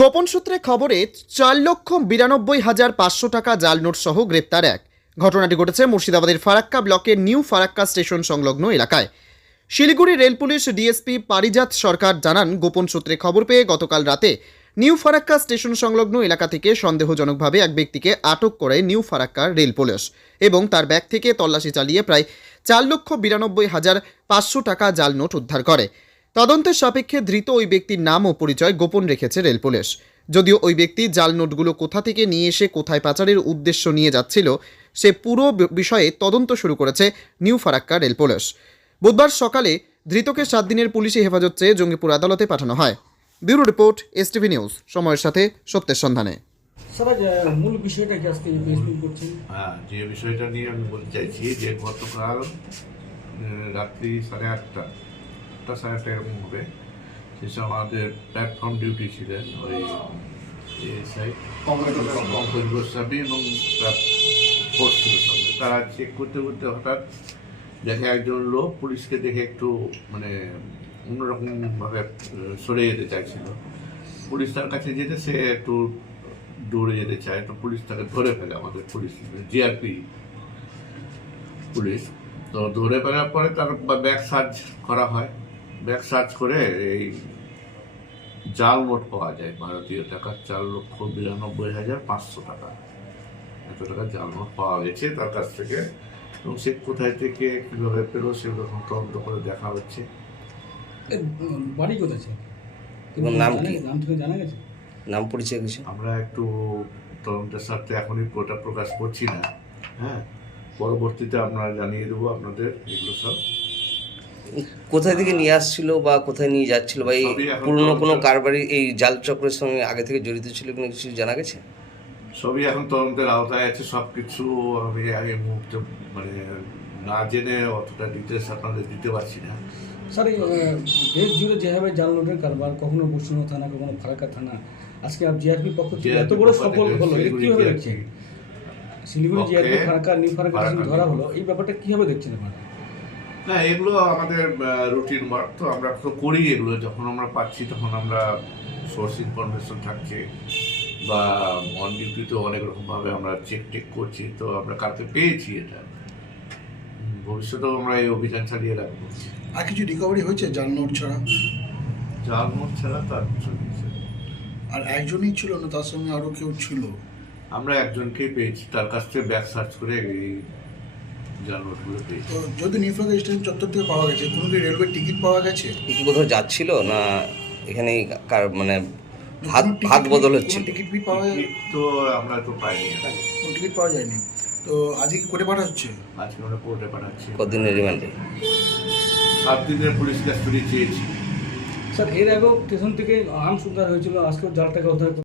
গোপন সূত্রে খবরে 4,92,500 টাকা জাল নোট সহ গ্রেপ্তার এক। ঘটনাটি ঘটেছে মুর্শিদাবাদের ফারাক্কা ব্লকের নিউ ফারাক্কা স্টেশন সংলগ্ন এলাকায়। শিলিগুড়ি রেল পুলিশ ডিএসপি পারিজাত সরকার জানান, গোপন সূত্রে খবর পেয়ে গতকাল রাতে নিউ ফারাক্কা স্টেশন সংলগ্ন এলাকা থেকে সন্দেহজনকভাবে এক ব্যক্তিকে আটক করে নিউ ফারাক্কা রেল পুলিশ এবং তার ব্যাগ থেকে তল্লাশি চালিয়ে প্রায় 4,92,500 টাকা জাল নোট উদ্ধার করে। তদন্তের সাপেক্ষে ধৃত ওই ব্যক্তির নাম ও পরিচয় গোপন রেখেছে রেল পুলিশ। যদিও ওই ব্যক্তি জাল নোটগুলো কোথা থেকে নিয়ে এসে কোথায় পাচারের উদ্দেশ্য নিয়ে যাচ্ছিল সে পুরো বিষয়ে তদন্ত শুরু করেছে নিউ ফারাক্কা রেল পুলিশ। বুধবার সকালে ধৃতকে 7 দিনের পুলিশি হেফাজত চেয়ে জঙ্গিপুর আদালতে পাঠানো হয়। ব্যুরো রিপোর্ট, এসটিভি নিউজ, সময়ের সাথে সত্যের সন্ধানে। মূল বিষয়টা কি আজকে ফেসবুক করছেন? যে বিষয়টা নিয়ে আমি বলতে চাইছি যে গতকাল রাত্রি 8:30 এরকম হবে, সেসব আমাদের প্ল্যাটফর্ম ডিউটি ছিলেন ওই এসআই পঙ্কজ গোস্বামী এবং ফোর্স ছিল সঙ্গে। তারা চেক করতে করতে হঠাৎ দেখে একজন লোক পুলিশকে দেখে একটু অন্যরকমভাবে সরে যেতে চাইছিল। পুলিশ তার কাছে যেতে সে একটু দৌড়ে যেতে চায়, তো পুলিশ তাকে ধরে ফেলে। আমাদের পুলিশ জিআরপি পুলিশ তো ধরে ফেলার পরে তার ব্যাগ সার্চ করা হয়। ব্যাগ সার্চ করে এই জাল নোট পাওয়া যায় ভারতীয় টাকা 4,92,500 টাকা, এত টাকা জাল নোট পাওয়া গেছে তার কাছ থেকে। এবং সে কোথায় থেকে কীভাবে পেলো সেগুলো তদন্ত করে দেখা হচ্ছে। বাড়ি কোথায় ছিল এবং নাম কি, নাম থেকে জানা গেছে? নাম পরিচয় কিছু? আমরা একটু তদন্তের স্বার্থে এখনই ওটা প্রকাশ করছি না। হ্যাঁ, পরবর্তীতে আমরা জানিয়ে দেবো আপনাদের এগুলো সব। কোথায় থেকে নিয়ে আসছিল বা কোথায় নিয়ে যাচ্ছিল বা এই পুরনো কোনো কারবারি এই জাল চক্রের সঙ্গে আগে থেকে জড়িত ছিল কোনো কিছু জানা গেছে? সবই এখন তদন্তের আওতায় আছে। সব কিছু আমি আগে মুহূর্তে না জেনে অতটা ডিটেলস আপনাদের দিতে পারছি না। স্যার, দেশ জুড়ে যেভাবে জাল নোটের কারবার, কখনো বৈষ্ণব থানা, কখনো ফারাক্কা থানা, আজকে জিআরপি পক্ষ থেকে এত বড় সফল হলো, এটা কীভাবে দেখছেন? শিলিগুড়ি জিআরপি ফারাক্কা নিউ ফারাক্কা ধরা হলো, এই ব্যাপারটা কীভাবে দেখছেন আপনারা? না, এগুলো আমাদের রুটিন ওয়ার্ক, তো আমরা তো করি এগুলো। যখন আমরা পাচ্ছি তখন আমরা সোর্স ইনফরমেশন থাকছে বা অন ডিউটিতেও অনেক রকমভাবে আমরা চেক করছি। তো আমরা কালকে পেয়েছি এটা, ভবিষ্যতেও আমরা এই অভিযান চালিয়ে রাখবো। আর কিছু রিকভারি হয়েছে জাল নোট ছাড়া? জাল নোট ছাড়া তার কিছু নেই। আর একজনই ছিল না, তার সঙ্গে আরও কেউ ছিল? আমরা একজনকেই পেয়েছি, তার কাছ থেকে ব্যাগ সার্চ করে এই জাল নোটগুলো পেয়েছি। তো যদি নিউফ্রাগা স্টেশন চত্বর থেকে পাওয়া গেছে, কোনো কি রেলওয়ে টিকিট পাওয়া গেছে? কি কোথাও যাচ্ছিল না এখানেই হাত বদল হচ্ছিল? টিকিট ফি পাওয়া যায়? তো আমরা তো পাইনি, কোনো টিকিট পাওয়া যায়নি। তো আজকে কি কোর্টে পাঠা হচ্ছে? আজকে আমরা কোর্টে পাঠাচ্ছি। কতদিনের রিমান্ডে? 7 দিনের পুলিশ কাস্টডি চেয়েছি। স্যার, এর আগেও স্টেশন থেকে আর্মস উদ্ধার হয়েছিল, আজকেও জাল টাকা উদ্ধার